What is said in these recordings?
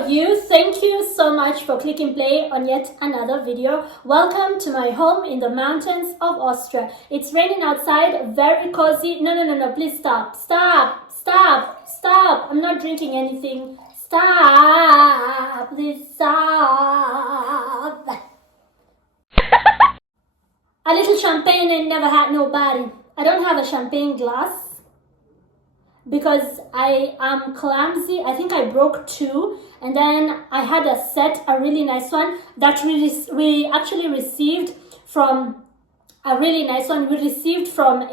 for you. Thank you so much for clicking play on yet another video. Welcome to my home in the mountains of Austria. It's raining outside, very cozy. No, please stop. I'm not drinking anything. Stop, please stop. A little champagne ain't never had nobody. I don't have a champagne glass because I am clumsy. I think I broke two, and then I had a really nice one that we actually received from a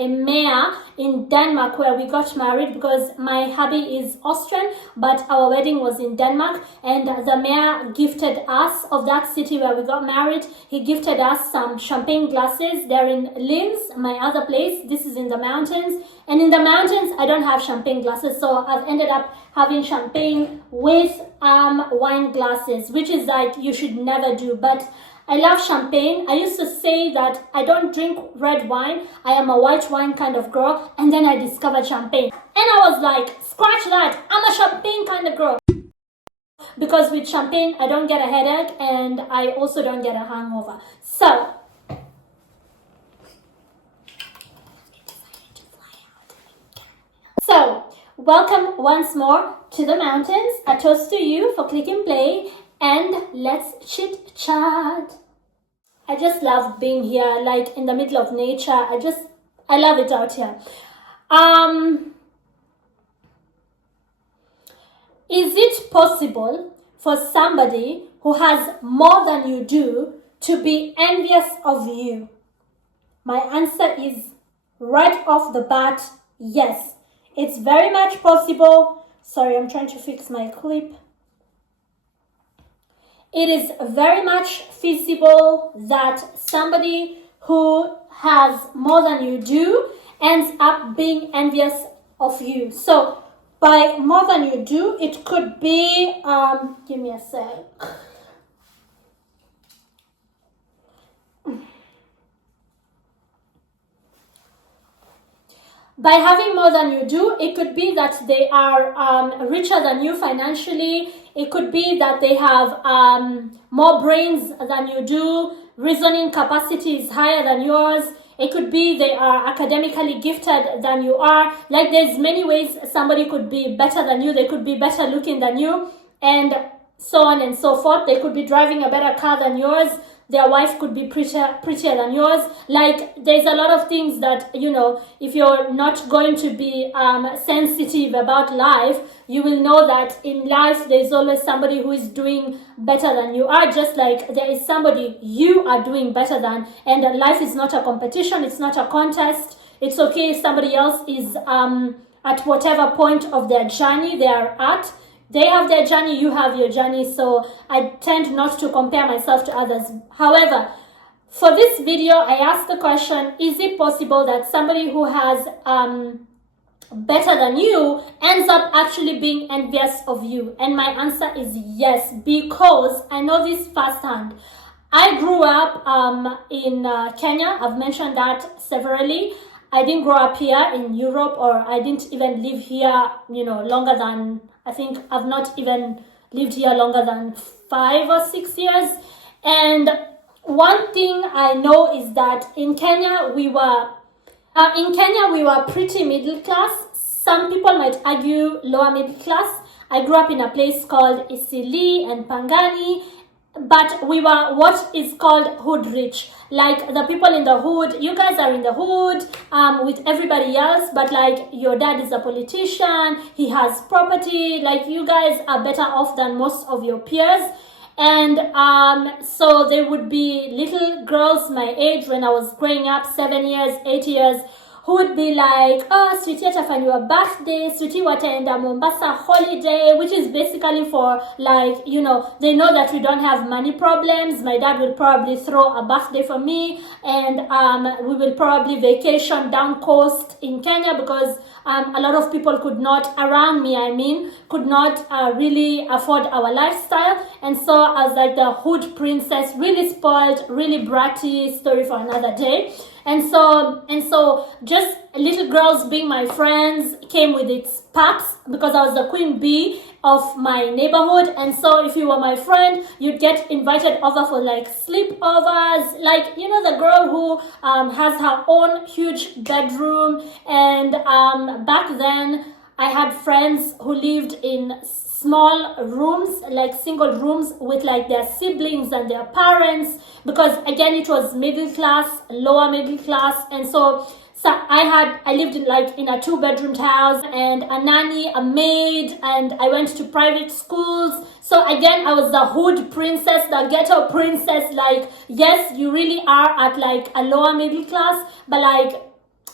mayor in Denmark, where we got married, because my hubby is Austrian but our wedding was in Denmark, and the mayor gifted us, of that city where we got married, he gifted us some champagne glasses. They're in Linz, my other place. This is in the mountains, and in the mountains I don't have champagne glasses, so I've ended up having champagne with wine glasses, which is like you should never do. But I love champagne. I used to say that I don't drink red wine, I am a white wine kind of girl, and then I discovered champagne. And I was like, scratch that, I'm a champagne kind of girl. Because with champagne, I don't get a headache and I also don't get a hangover. So, welcome once more to the mountains. A toast to you for clicking play. And let's chit chat. I just love being here, like in the middle of nature. I love it out here. Is it possible for somebody who has more than you do to be envious of you? My answer is right off the bat, yes. It's very much possible. Sorry, I'm trying to fix my clip. It is very much feasible that somebody who has more than you do ends up being envious of you. So by more than you do, it could be, give me a sec. By having more than you do, it could be that they are richer than you financially. It could be that they have more brains than you do. Reasoning capacity is higher than yours. It could be they are academically gifted than you are. Like, there's many ways somebody could be better than you. They could be better looking than you, and so on and so forth. They could be driving a better car than yours. Their wife could be prettier than yours. Like, there's a lot of things that, you know, if you're not going to be sensitive about life, you will know that in life there's always somebody who is doing better than you are, just like there is somebody you are doing better than. And life is not a competition, it's not a contest. It's okay if somebody else is at whatever point of their journey they are at. They have their journey, you have your journey, so I tend not to compare myself to others. However, for this video, I asked the question, is it possible that somebody who has better than you ends up actually being envious of you? And my answer is yes, because I know this firsthand. I grew up in Kenya. I've mentioned that severally. I didn't grow up here in Europe, or I didn't even live here, you know, longer than, I think I've not even lived here longer than 5 or 6 years. And one thing I know is that in Kenya we were pretty middle class. Some people might argue lower middle class. I grew up in a place called Isili and Pangani, but we were what is called hood rich. Like, the people in the hood, you guys are in the hood with everybody else, but like, your dad is a politician, he has property, like, you guys are better off than most of your peers. And so there would be little girls my age when I was growing up, 7 years, 8 years, who would be like, oh, sweetie atafanyiwa birthday, sweetie wataenda Mombasa holiday, which is basically for, like, you know, they know that we don't have money problems. My dad will probably throw a birthday for me, and we will probably vacation down coast in Kenya, because a lot of people could not, around me I mean, could not really afford our lifestyle. And so I was like the hood princess, really spoiled, really bratty, story for another day. And so just little girls being my friends came with its perks, because I was the queen bee of my neighborhood. And so if you were my friend, you'd get invited over for like sleepovers, like, you know, the girl who has her own huge bedroom. And back then I had friends who lived in small rooms, like single rooms with like their siblings and their parents, because again it was middle class, lower middle class. And so I lived in like in a 2-bedroom house, and a nanny, a maid, and I went to private schools. So again, I was the hood princess, the ghetto princess. Like, yes, you really are at like a lower middle class, but like,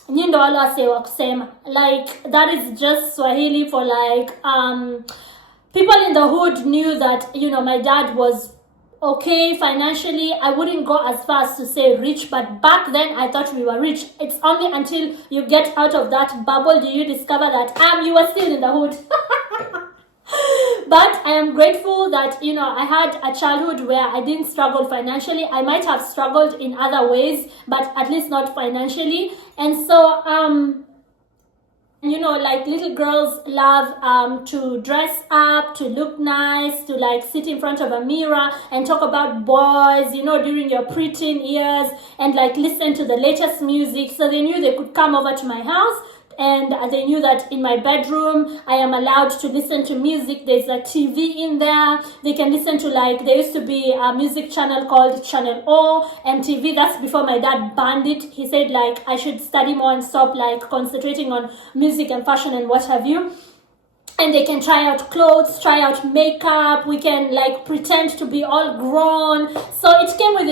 nyindo wala sewa kusema, like that is just Swahili for like people in the hood knew that, you know, my dad was okay financially. I wouldn't go as far as to say rich, but back then I thought we were rich. It's only until you get out of that bubble do you discover that you were still in the hood. But I am grateful that, you know, I had a childhood where I didn't struggle financially. I might have struggled in other ways, but at least not financially. And so you know, like little girls love to dress up, to look nice, to like sit in front of a mirror and talk about boys, you know, during your preteen years, and like listen to the latest music. So they knew they could come over to my house, and they knew that in my bedroom I am allowed to listen to music. There's a TV in there. They can listen to, like, there used to be a music channel called Channel O, MTV. That's before my dad banned it. He said like I should study more and stop like concentrating on music and fashion and what have you. And they can try out clothes, try out makeup. We can like pretend to be all grown. So it came with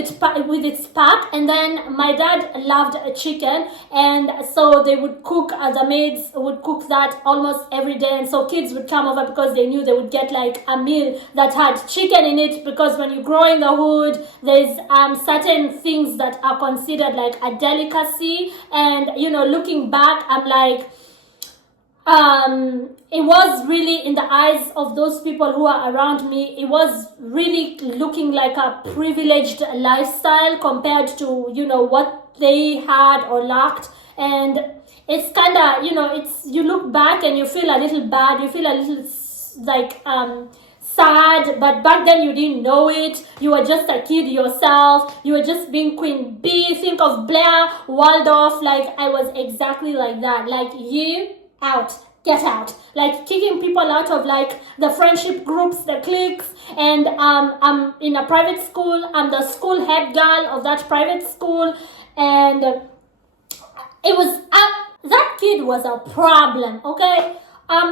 its pack. And then my dad loved chicken, and so they would cook. The maids would cook that almost every day, and so kids would come over because they knew they would get like a meal that had chicken in it. Because when you grow in the hood, there's certain things that are considered like a delicacy. And you know, looking back, I'm like, it was really, in the eyes of those people who are around me, it was really looking like a privileged lifestyle compared to, you know, what they had or lacked. And it's kind of, you know, it's, you look back and you feel a little bad, you feel a little like sad, but back then you didn't know it. You were just a kid yourself. You were just being Queen Bee. Think of Blair Waldorf. Like, I was exactly like that. Like, you out, get out, like kicking people out of like the friendship groups, the cliques. And I'm in a private school. I'm the school head girl of that private school, and it was that kid was a problem. Okay,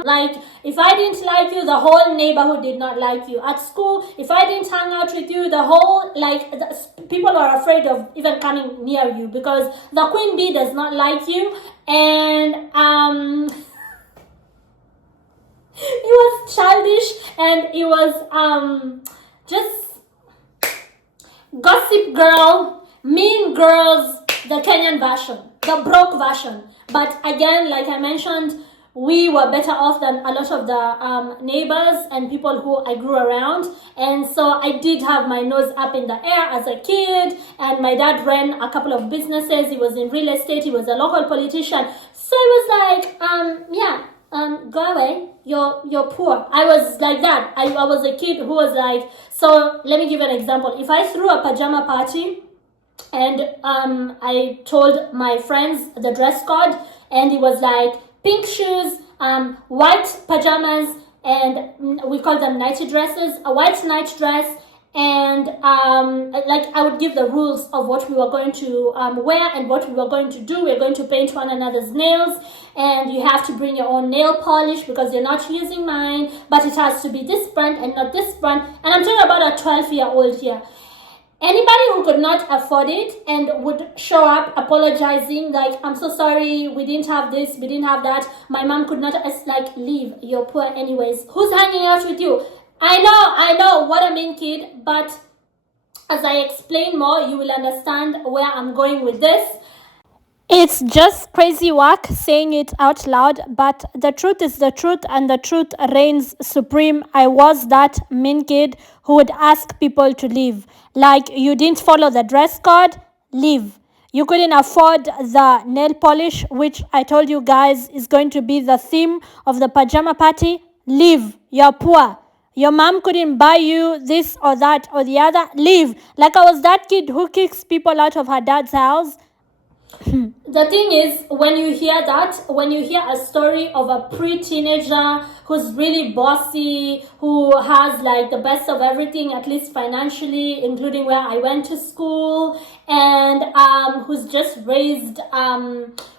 like, if I didn't like you, the whole neighborhood did not like you. At school, if I didn't hang out with you, the whole, like, people are afraid of even coming near you because the Queen Bee does not like you. And it was childish, and it was just gossip girl, mean girls, the Kenyan version, the broke version. But again, like I mentioned, we were better off than a lot of the neighbors and people who I grew around. And so I did have my nose up in the air as a kid, and my dad ran a couple of businesses. He was in real estate. He was a local politician. So it was like, go away, you're poor. I was like that. I was a kid who was like, so let me give you an example. If I threw a pajama party and I told my friends the dress code, and it was like pink shoes, white pajamas, and we call them nighty dresses, a white night dress, and like I would give the rules of what we were going to wear and what we were going to do. We're going to paint one another's nails, and you have to bring your own nail polish because you're not using mine, but it has to be this brand and not this brand. And I'm talking about a 12-year-old here. Anybody who could not afford it and would show up apologizing, like, I'm so sorry, we didn't have this, we didn't have that, my mom could not, like, leave, you're poor anyways. Who's hanging out with you? I know, what a mean kid, but as I explain more, you will understand where I'm going with this. It's just crazy work saying it out loud, but the truth is the truth, and the truth reigns supreme. I was that mean kid who would ask people to leave. Like, you didn't follow the dress code? Leave. You couldn't afford the nail polish, which I told you guys is going to be the theme of the pajama party? Leave. You're poor. Your mom couldn't buy you this or that or the other. Leave. Like I was that kid who kicks people out of her dad's house. The thing is, when you hear that, when you hear a story of a pre-teenager who's really bossy, who has like the best of everything, at least financially, including where I went to school, and who's just raised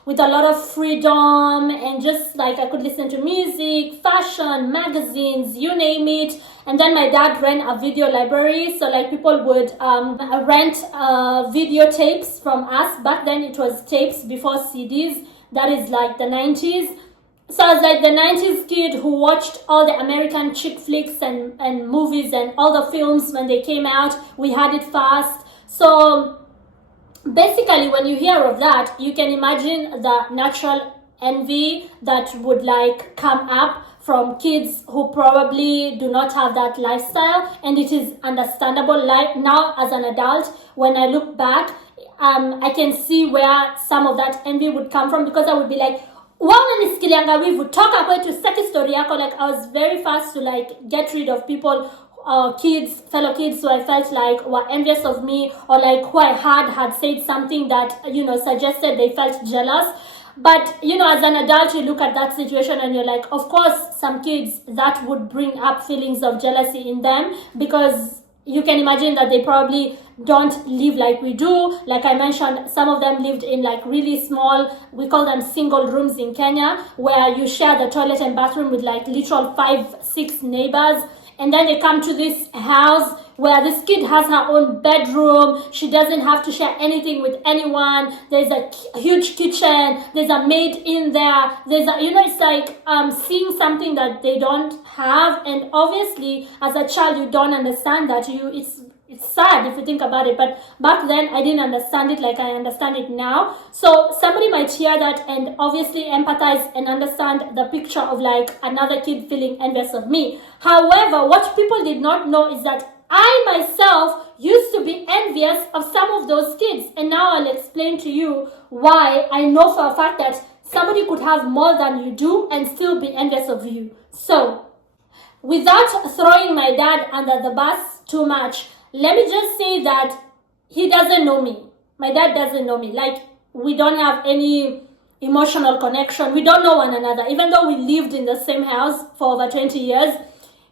with a lot of freedom, and just like I could listen to music, fashion, magazines, you name it. And then my dad ran a video library, so like people would rent videotapes from us. Back then it was tapes before CDs. That is like the 90s. So I was like the 90s kid who watched all the American chick flicks and movies and all the films when they came out. We had it fast. So basically, when you hear of that, you can imagine the natural envy that would like come up from kids who probably do not have that lifestyle. And it is understandable. Like now as an adult, when I look back, I can see where some of that envy would come from, because I would be like, unanisikilianga wivu, toka kwetu, sitaki story yako. Like I was very fast to like get rid of people, fellow kids who I felt like were envious of me, or like who I had said something that, suggested they felt jealous. But, as an adult, you look at that situation and you're like, of course, some kids, that would bring up feelings of jealousy in them, because you can imagine that they probably don't live like we do. Like I mentioned, some of them lived in like really small, we call them single rooms in Kenya, where you share the toilet and bathroom with like literal 5-6 neighbors. And then they come to this house where this kid has her own bedroom. She doesn't have to share anything with anyone. There's a huge kitchen. There's a maid in there. It's like seeing something that they don't have. And obviously, as a child, you don't understand that. It's sad if you think about it, but back then I didn't understand it like I understand it now. So somebody might hear that and obviously empathize and understand the picture of like another kid feeling envious of me. However, what people did not know is that I myself used to be envious of some of those kids. And now I'll explain to you why I know for a fact that somebody could have more than you do and still be envious of you. So, without throwing my dad under the bus too much, let me just say that he doesn't know me. My dad doesn't know me. Like, we don't have any emotional connection. We don't know one another. Even though we lived in the same house for over 20 years,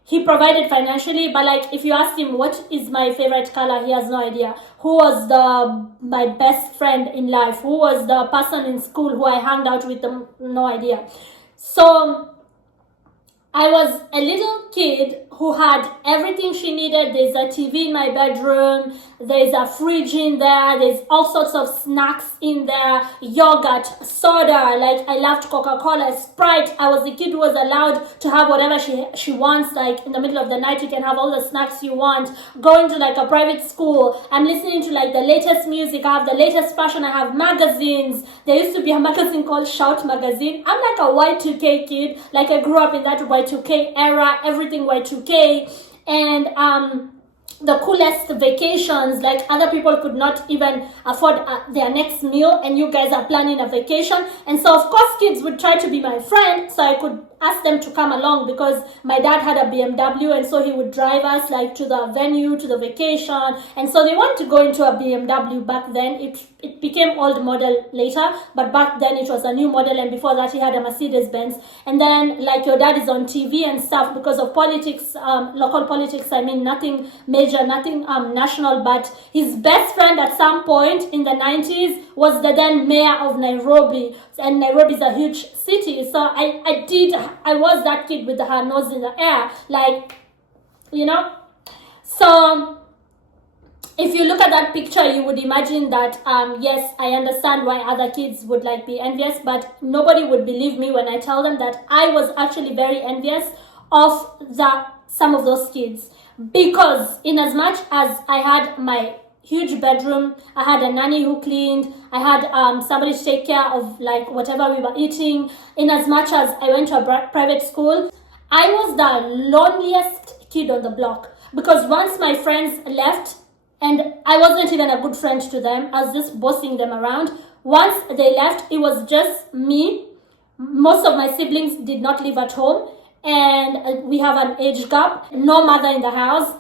he provided financially. But like, if you ask him, what is my favorite color? He has no idea. Who was my best friend in life? Who was the person in school who I hung out with? No idea. So I was a little kid who had everything she needed. There's a TV in my bedroom. There's a fridge in there. There's all sorts of snacks in there. Yogurt, soda. Like, I loved Coca-Cola, Sprite. I was the kid who was allowed to have whatever she wants. Like, in the middle of the night, you can have all the snacks you want. Going to like a private school. I'm listening to like the latest music. I have the latest fashion. I have magazines. There used to be a magazine called Shout Magazine. I'm like a Y2K kid. Like, I grew up in that Y2K era. Everything Y2K. And the coolest vacations, like other people could not even afford their next meal, and you guys are planning a vacation. And so of course kids would try to be my friend, so I could ask them to come along, because my dad had a BMW, and so he would drive us like to the venue, to the vacation. And so they wanted to go into a BMW back then. It became old model later, but back then it was a new model, and before that he had a Mercedes Benz. And then like your dad is on TV and stuff because of politics, local politics. I mean, nothing major, nothing national, but his best friend at some point in the 90s was the then mayor of Nairobi, and Nairobi is a huge city. So I was that kid with her nose in the air, like, so if you look at that picture, you would imagine that, yes, I understand why other kids would like be envious, but nobody would believe me when I tell them that I was actually very envious of some of those kids, because in as much as I had my huge bedroom, I had a nanny who cleaned, I had somebody to take care of like whatever we were eating, in as much as I went to a private school, I was the loneliest kid on the block, because once my friends left, and I wasn't even a good friend to them, I was just bossing them around. Once they left, it was just me. Most of my siblings did not live at home, and we have an age gap, no mother in the house.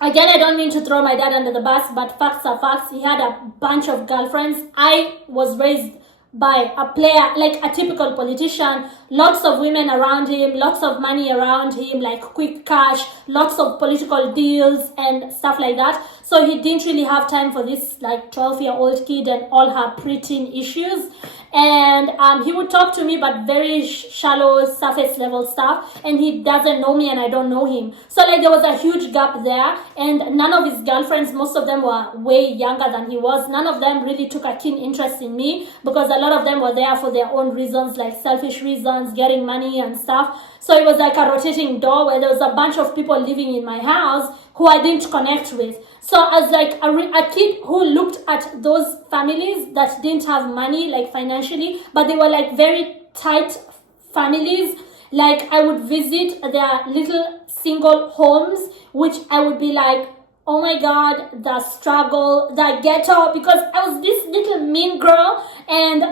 Again, I don't mean to throw my dad under the bus, but facts are facts. He had a bunch of girlfriends. I was raised by a player, like a typical politician, lots of women around him, lots of money around him, like quick cash, lots of political deals and stuff like that. So he didn't really have time for this like 12-year-old kid and all her preteen issues. And he would talk to me, but very shallow, surface level stuff, and he doesn't know me and I don't know him. So like there was a huge gap there, and none of his girlfriends, most of them were way younger than he was. None of them really took a keen interest in me, because a lot of them were there for their own reasons, like selfish reasons, getting money and stuff. So it was like a rotating door where there was a bunch of people living in my house who I didn't connect with. So as like a kid who looked at those families that didn't have money, like financially, but they were like very tight families. Like I would visit their little single homes, which I would be like, oh my God, the struggle, the ghetto, because I was this little mean girl, and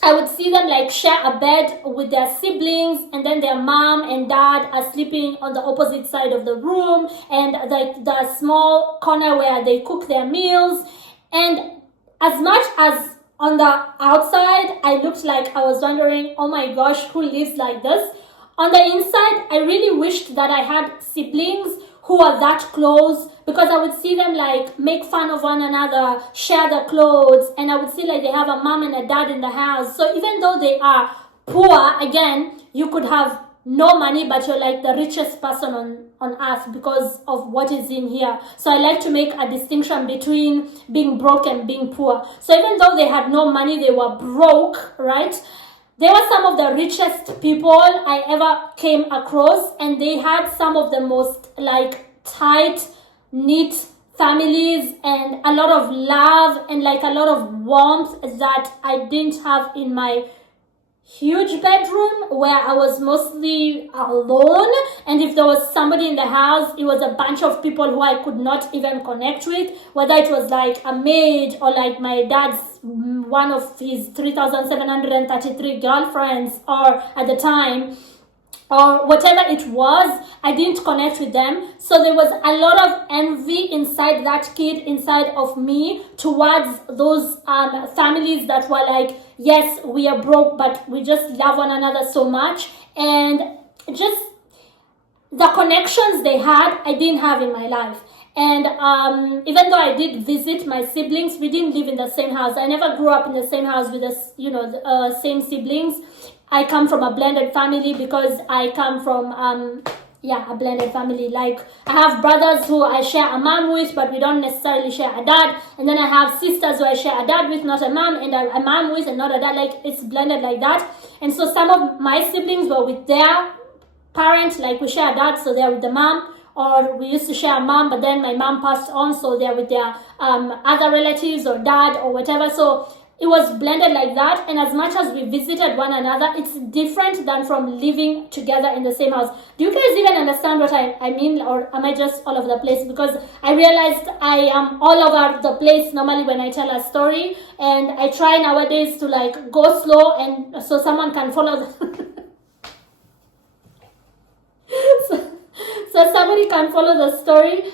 I would see them like share a bed with their siblings, and then their mom and dad are sleeping on the opposite side of the room, and like the small corner where they cook their meals. And as much as on the outside I looked like I was wondering, oh my gosh, who lives like this? On the inside, I really wished that I had siblings who are that close, because I would see them like make fun of one another, share the clothes, and I would see like they have a mom and a dad in the house. So even though they are poor, again, you could have no money, but you're like the richest person on earth because of what is in here. So I like to make a distinction between being broke and being poor. So even though they had no money, they were broke, right? They were some of the richest people I ever came across, and they had some of the most like tight, neat families, and a lot of love and like a lot of warmth that I didn't have in my huge bedroom, where I was mostly alone. And if there was somebody in the house, it was a bunch of people who I could not even connect with, whether it was like a maid or like my dad's one of his 3,733 girlfriends, or at the time, or whatever it was, I didn't connect with them. So there was a lot of envy inside that kid, inside of me, towards those families that were like, yes, we are broke, but we just love one another so much. And just the connections they had, I didn't have in my life. And even though I did visit my siblings, we didn't live in the same house. I never grew up in the same house with the same siblings. I come from a blended family, because I come from a blended family. Like I have brothers who I share a mom with, but we don't necessarily share a dad. And then I have sisters who I share a dad with, not a mom, and a mom with and not a dad. Like it's blended like that. And so some of my siblings were with their parent, like we share a dad, so they're with the mom. Or we used to share a mom, but then my mom passed on, so they're with their other relatives or dad or whatever. So it was blended like that. And as much as we visited one another, it's different than from living together in the same house. Do you guys even understand what I mean? Or am I just all over the place? Because I realized I am all over the place normally when I tell a story. And I try nowadays to like go slow, and so someone can follow so somebody can follow the story.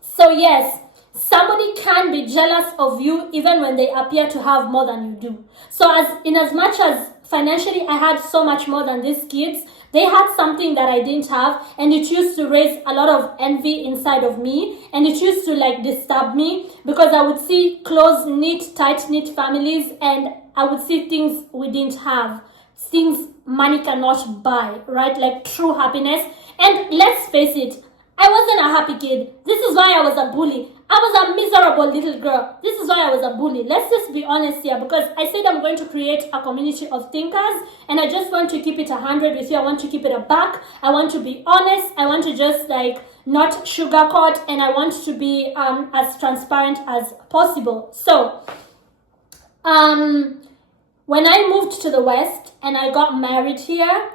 So yes, somebody can be jealous of you even when they appear to have more than you do. So as much as financially I had so much more than these kids, they had something that I didn't have, and it used to raise a lot of envy inside of me, and it used to like disturb me, because I would see close knit, tight knit families, and I would see things we didn't have, things money cannot buy, right? Like true happiness. And let's face it, I wasn't a happy kid. This is why I was a bully. I was a miserable little girl. This is why I was a bully. Let's just be honest here, because I said I'm going to create a community of thinkers, and I just want to keep it 100 with you. I want to keep it a buck. I want to be honest. I want to just like not sugarcoat, and I want to be as transparent as possible. So, when I moved to the West and I got married here,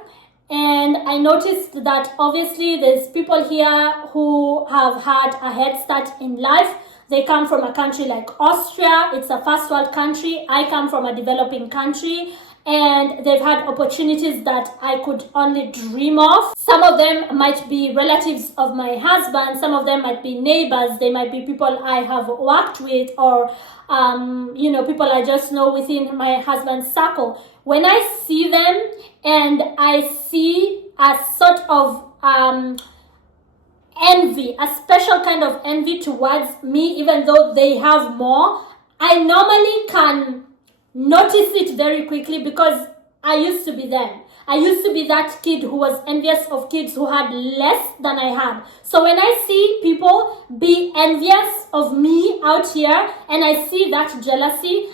and I noticed that obviously there's people here who have had a head start in life They come from a country like Austria. It's a first world country. I come from a developing country. And they've had opportunities that I could only dream of. Some of them might be relatives of my husband. Some of them might be neighbors. They might be people I have worked with, or people I just know within my husband's circle. When I see them and I see a sort of envy, a special kind of envy towards me, even though they have more, I normally can notice it very quickly, because I used to be them. I used to be that kid who was envious of kids who had less than I had. So when I see people be envious of me out here and I see that jealousy,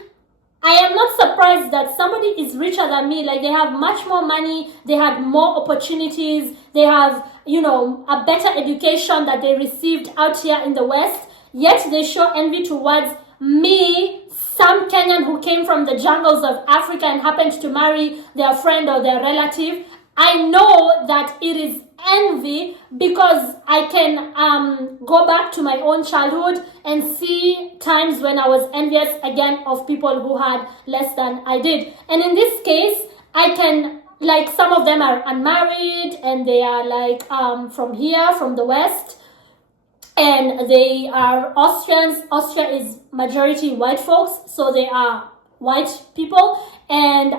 I am not surprised that somebody is richer than me. Like, they have much more money, they had more opportunities, they have, a better education that they received out here in the West, yet they show envy towards me, some Kenyan who came from the jungles of Africa and happened to marry their friend or their relative. I know that it is envy, because I can go back to my own childhood and see times when I was envious again of people who had less than I did. And in this case, I can, like, some of them are unmarried and they are like from here, from the West, and they are Austrians. Austria is majority white folks, so they are white people, and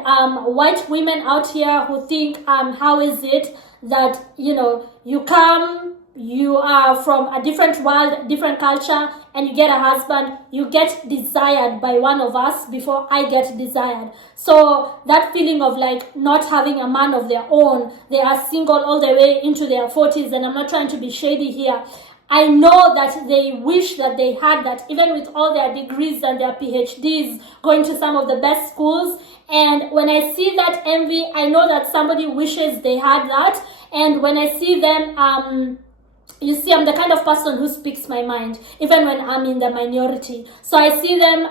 white women out here who think, how is it that, you come, you are from a different world, different culture, and you get a husband, you get desired by one of us before I get desired. So that feeling of like not having a man of their own, they are single all the way into their 40s, and I'm not trying to be shady here. I know that they wish that they had that, even with all their degrees and their PhDs, going to some of the best schools. And when I see that envy, I know that somebody wishes they had that. And when I see them, you see, I'm the kind of person who speaks my mind, even when I'm in the minority. So I see them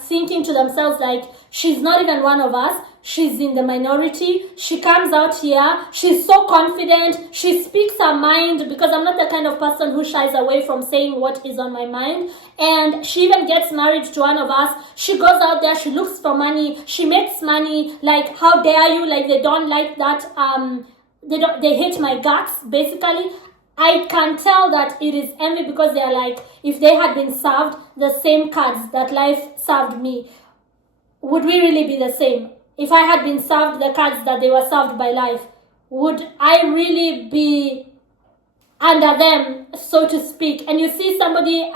thinking to themselves like, she's not even one of us. She's in the minority. She comes out here. She's so confident. She speaks her mind, because I'm not the kind of person who shies away from saying what is on my mind. And she even gets married to one of us. She goes out there. She looks for money. She makes money. Like, how dare you? Like, they don't like that. They hate my guts, basically. I can tell that it is envy, because they are like, if they had been served the same cards that life served me, would we really be the same? If I had been served the cards that they were served by life, would I really be under them, so to speak? And you see somebody,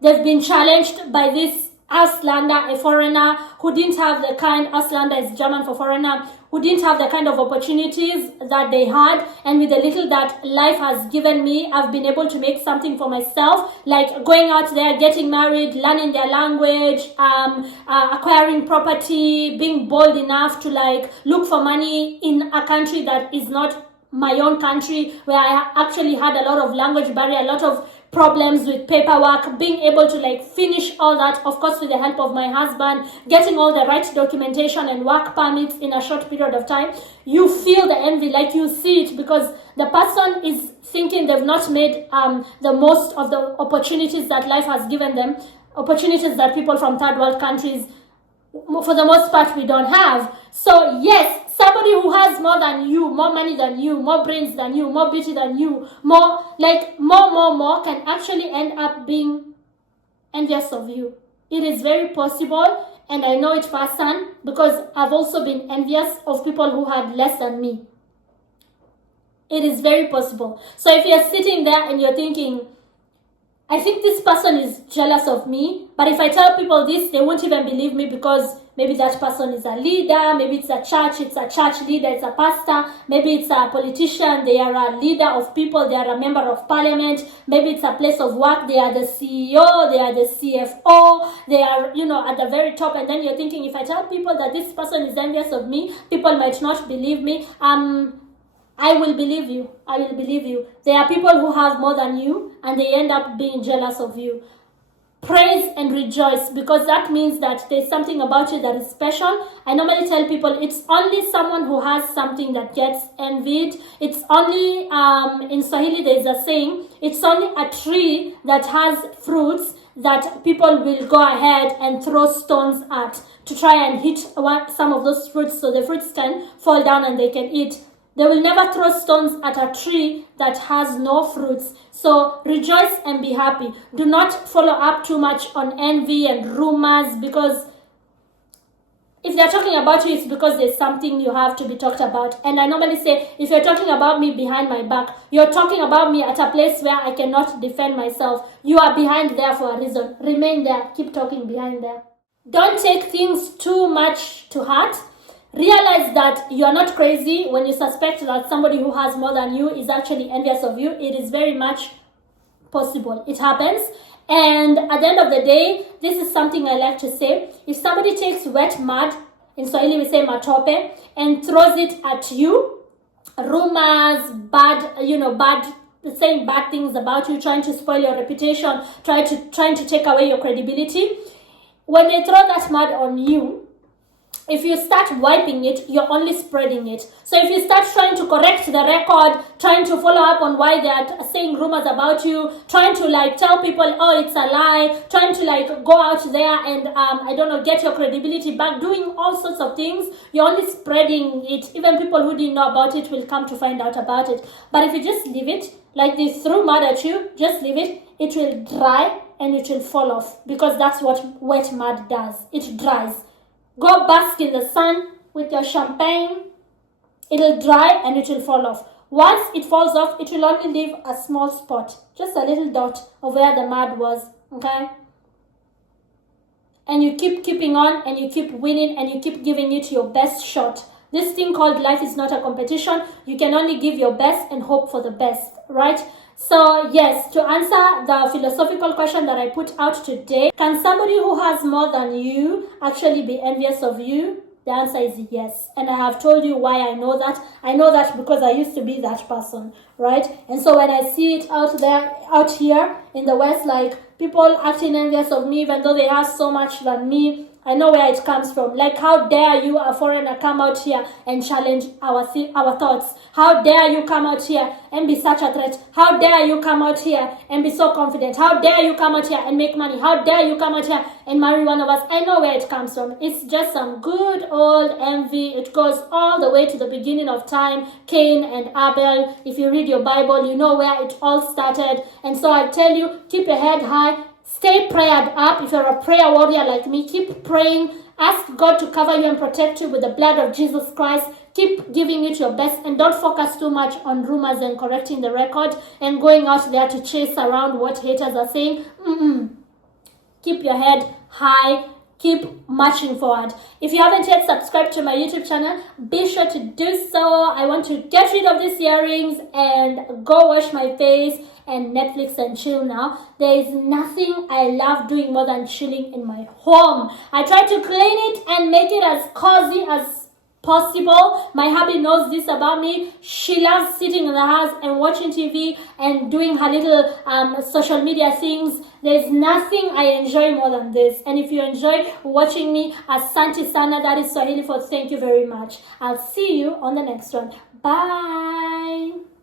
they've been challenged by this Auslander, a foreigner, who didn't have the kind, Auslander is German for foreigner, who didn't have the kind of opportunities that they had, and with the little that life has given me, I've been able to make something for myself, like going out there, getting married, learning their language, acquiring property, being bold enough to like look for money in a country that is not my own country, where I actually had a lot of language barrier, a lot of problems with paperwork, being able to like finish all that, of course with the help of my husband, getting all the right documentation and work permits in a short period of time. You feel the envy, like you see it, because the person is thinking they've not made the most of the opportunities that life has given them, opportunities that people from third world countries, for the most part, we don't have. So yes, somebody who has more than you, more money than you, more brains than you, more beauty than you, more can actually end up being envious of you. It is very possible, and I know it firsthand, because I've also been envious of people who had less than me. It is very possible. So if you're sitting there and you're thinking, I think this person is jealous of me, but if I tell people this, they won't even believe me, because maybe that person is a leader, maybe it's a church leader, it's a pastor, maybe it's a politician, they are a leader of people, they are a member of parliament, maybe it's a place of work, they are the CEO, they are the CFO, they are, at the very top, and then you're thinking, if I tell people that this person is envious of me, people might not believe me. I will believe you. I will believe you. There are people who have more than you, and they end up being jealous of you. praise and rejoice, because that means that there's something about you that is special. I normally tell people it's only someone who has something that gets envied. It's only, in Swahili there's a saying, it's only a tree that has fruits that people will go ahead and throw stones at to try and hit some of those fruits so the fruits can fall down and they can eat. They will never throw stones at a tree that has no fruits. So rejoice and be happy. Do not follow up too much on envy and rumors, because if they're talking about you, it's because there's something you have to be talked about. And I normally say, if you're talking about me behind my back, you're talking about me at a place where I cannot defend myself. You are behind there for a reason. Remain there. Keep talking behind there. Don't take things too much to heart. Realize that you are not crazy when you suspect that somebody who has more than you is actually envious of you. It is very much possible. It happens. And at the end of the day, this is something I like to say. If somebody takes wet mud, in Swahili we say matope, and throws it at you, rumors, saying bad things about you, trying to spoil your reputation, trying to take away your credibility, when they throw that mud on you, if you start wiping it, you're only spreading it. So if you start trying to correct the record, trying to follow up on why they are saying rumors about you, trying to tell people, oh, it's a lie, trying to go out there and get your credibility back, doing all sorts of things, you're only spreading it. Even people who didn't know about it will come to find out about it. But if you just leave it, like they threw mud at you, just leave it, it will dry and it will fall off, because that's what wet mud does. It dries. Go bask in the sun with your champagne. It'll dry and it will fall off. Once it falls off, it will only leave a small spot, just a little dot of where the mud was, okay? And you keeping on, and you keep winning, and you keep giving it your best shot. This thing called life is not a competition. You can only give your best and hope for the best, right? So yes, to answer the philosophical question that I put out today, can somebody who has more than you actually be envious of you? The answer is yes. And I have told you why I know that. I know that because I used to be that person, right? And so when I see it out here in the West, people acting envious of me even though they have so much than me, I know where it comes from. How dare you, a foreigner, come out here and challenge our thoughts? How dare you come out here and be such a threat? How dare you come out here and be so confident? How dare you come out here and make money? How dare you come out here and marry one of us? I know where it comes from. It's just some good old envy. It goes all the way to the beginning of time, Cain and Abel. If you read your Bible, you know where it all started. And so I tell you, keep your head high. Stay prayed up. If you're a prayer warrior like me, keep praying. Ask God to cover you and protect you with the blood of Jesus Christ. Keep giving it your best, and don't focus too much on rumors and correcting the record and going out there to chase around what haters are saying. Keep your head high. Keep marching forward. If you haven't yet subscribed to my YouTube channel, be sure to do so. I want to get rid of these earrings and go wash my face and Netflix and chill now. There is nothing I love doing more than chilling in my home. I try to clean it and make it as cozy as possible. My hubby knows this about me. She loves sitting in the house and watching TV and doing her little social media things. There's nothing I enjoy more than this. And if you enjoy watching me, Asante Sana, that is Swahili for thank you very much. I'll see you on the next one. Bye.